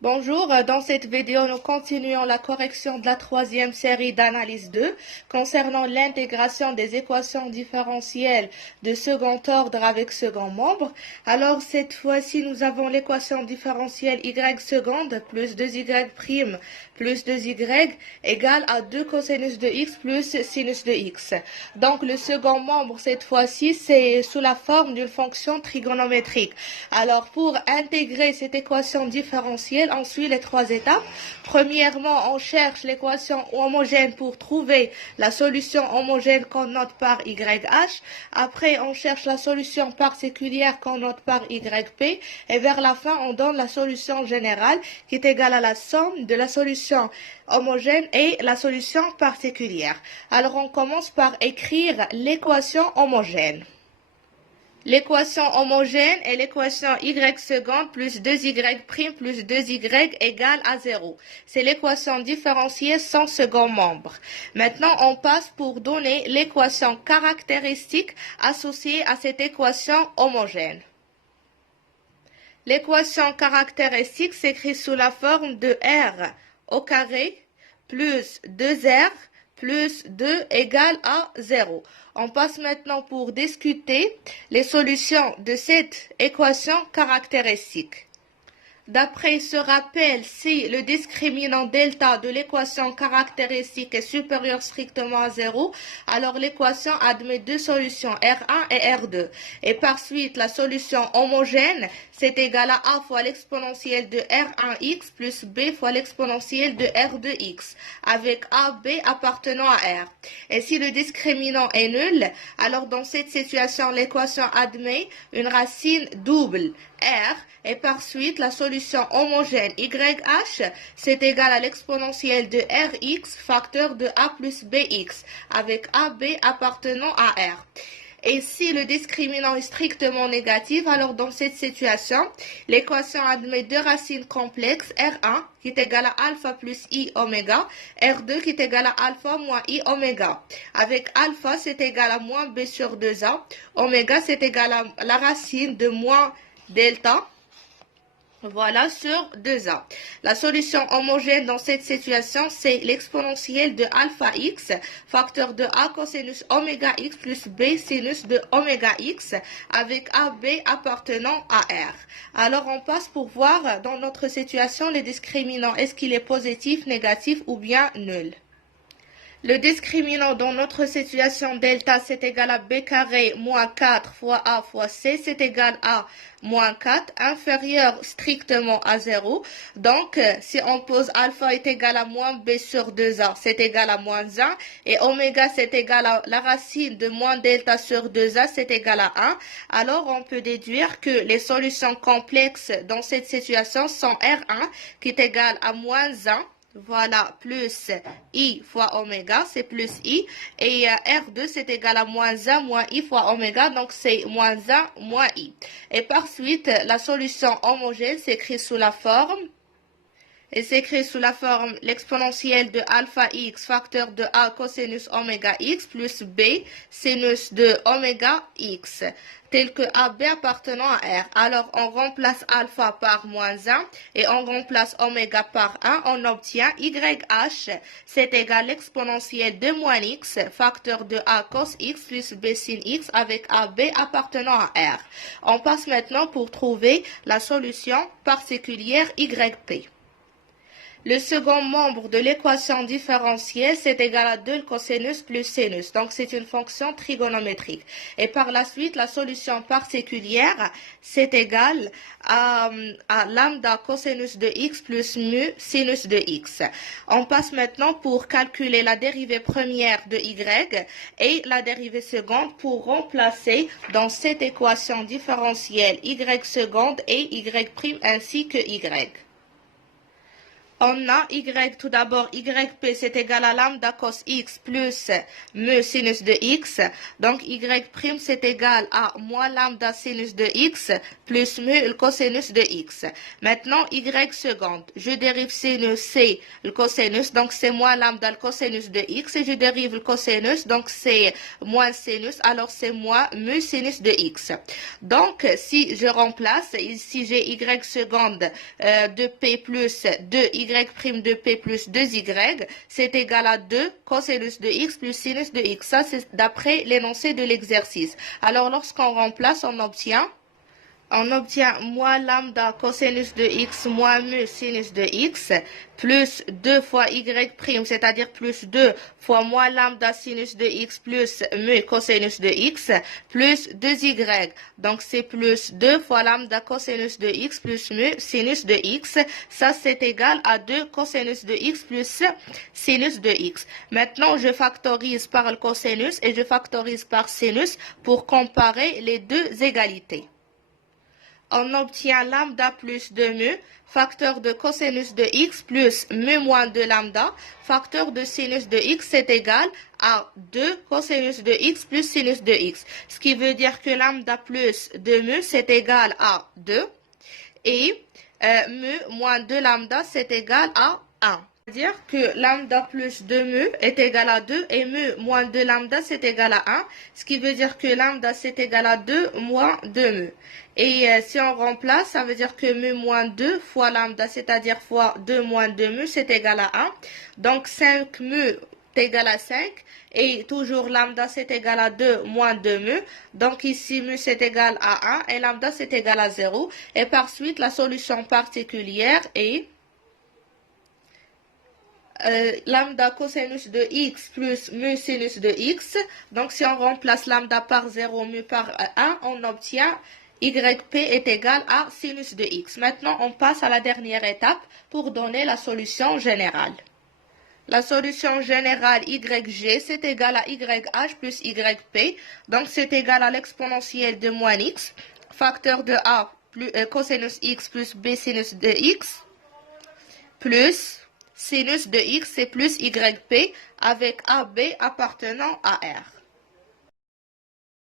Bonjour, dans cette vidéo, nous continuons la correction de la troisième série d'analyse 2 concernant l'intégration des équations différentielles de second ordre avec second membre. Alors, cette fois-ci, nous avons l'équation différentielle y seconde plus 2y' plus 2y égale à 2 cosinus de x plus sinus de x. Donc, le second membre, cette fois-ci, c'est sous la forme d'une fonction trigonométrique. Alors, pour intégrer cette équation différentielle, on suit les trois étapes. Premièrement, on cherche l'équation homogène pour trouver la solution homogène qu'on note par YH. Après, on cherche la solution particulière qu'on note par YP. Et vers la fin, on donne la solution générale qui est égale à la somme de la solution homogène et la solution particulière. Alors, on commence par écrire l'équation homogène. L'équation homogène est l'équation y seconde plus 2y' plus 2y égale à 0. C'est l'équation différentielle sans second membre. Maintenant, on passe pour donner l'équation caractéristique associée à cette équation homogène. L'équation caractéristique s'écrit sous la forme de R au carré plus 2R plus 2 égale à 0. On passe maintenant pour discuter les solutions de cette équation caractéristique. D'après ce rappel, si le discriminant delta de l'équation caractéristique est supérieur strictement à 0, alors l'équation admet deux solutions, R1 et R2. Et par suite, la solution homogène, c'est égal à A fois l'exponentielle de R1x plus B fois l'exponentielle de R2x, avec A, B appartenant à R. Et si le discriminant est nul, alors dans cette situation, l'équation admet une racine double, R, et par suite la solution homogène YH, c'est égal à l'exponentielle de Rx facteur de A plus Bx, avec AB appartenant à R. Et si le discriminant est strictement négatif, alors dans cette situation, l'équation admet deux racines complexes, R1 qui est égal à alpha plus I oméga, R2 qui est égal à alpha moins I oméga. Avec alpha, c'est égal à moins B sur 2A, oméga, c'est égal à la racine de moins delta, voilà, sur 2A. La solution homogène dans cette situation, c'est l'exponentielle de alpha x, facteur de A cosinus oméga x plus B sinus de oméga x, avec AB appartenant à R. Alors, on passe pour voir dans notre situation les discriminants. Est-ce qu'il est positif, négatif ou bien nul? Le discriminant dans notre situation delta, c'est égal à b carré moins 4 fois a fois c, c'est égal à moins 4, inférieur strictement à 0. Donc, si on pose alpha est égal à moins b sur 2a, c'est égal à moins 1. Et oméga, c'est égal à la racine de moins delta sur 2a, c'est égal à 1. Alors, on peut déduire que les solutions complexes dans cette situation sont R1, qui est égal à moins 1. Voilà, plus I fois oméga, c'est plus I. Et R2, c'est égal à moins 1 moins I fois oméga, donc c'est moins 1 moins I. Et par suite, la solution homogène s'écrit sous la forme. Et s'écrit sous la forme l'exponentielle de alpha x facteur de A cosinus oméga x plus B sinus de oméga x, tel que AB appartenant à R. Alors, on remplace alpha par moins 1 et on remplace oméga par 1. On obtient YH, c'est égal à l'exponentielle de moins x facteur de A cos x plus B sin x avec AB appartenant à R. On passe maintenant pour trouver la solution particulière YP. Le second membre de l'équation différentielle, c'est égal à 2 cosinus plus sinus. Donc, c'est une fonction trigonométrique. Et par la suite, la solution particulière, c'est égal à lambda cosinus de x plus mu sinus de x. On passe maintenant pour calculer la dérivée première de y et la dérivée seconde pour remplacer dans cette équation différentielle y seconde et y' ainsi que y. On a y, tout d'abord, yp c'est égal à lambda cos x plus mu sinus de x. Donc y' c'est égal à moins lambda sinus de x plus mu le cosinus de x. Maintenant y seconde, je dérive sinus, c'est le cosinus, donc c'est moins lambda le cosinus de x, et je dérive le cosinus, donc c'est moins sinus, alors c'est moins mu sinus de x. Donc si je remplace, ici j'ai y seconde de p plus 2y' de p plus 2y, c'est égal à 2 cosinus de x plus sinus de x. Ça, c'est d'après l'énoncé de l'exercice. Alors, lorsqu'on remplace, on obtient moins lambda cosinus de x moins mu sinus de x plus 2 fois y', c'est-à-dire plus 2 fois moins lambda sinus de x plus mu cosinus de x plus 2y. Donc c'est plus 2 fois lambda cosinus de x plus mu sinus de x. Ça c'est égal à 2 cosinus de x plus sinus de x. Maintenant je factorise par le cosinus et je factorise par sinus pour comparer les deux égalités. On obtient lambda plus 2 mu, facteur de cosinus de x plus mu moins 2 lambda, facteur de sinus de x, c'est égal à 2 cosinus de x plus sinus de x. Ce qui veut dire que lambda plus 2 mu, c'est égal à 2. Et mu moins 2 lambda, c'est égal à 1. C'est-à-dire que lambda plus 2 mu est égal à 2 et mu moins 2 lambda c'est égal à 1. Ce qui veut dire que lambda c'est égal à 2 moins 2 mu. Et si on remplace, ça veut dire que mu moins 2 fois lambda, c'est-à-dire fois 2 moins 2 mu, c'est égal à 1. Donc 5 mu est égal à 5. Et toujours lambda c'est égal à 2 moins 2 mu. Donc ici mu c'est égal à 1 et lambda c'est égal à 0. Et par suite, la solution particulière est lambda cosinus de x plus mu sinus de x. Donc si on remplace lambda par 0, mu par 1, on obtient yp est égal à sinus de x. Maintenant, on passe à la dernière étape pour donner la solution générale. La solution générale YG, c'est égal à YH plus YP. Donc, c'est égal à l'exponentielle de moins x, facteur de A plus cosinus x plus B sinus de x, plus sinus de x, c'est plus YP avec AB appartenant à R.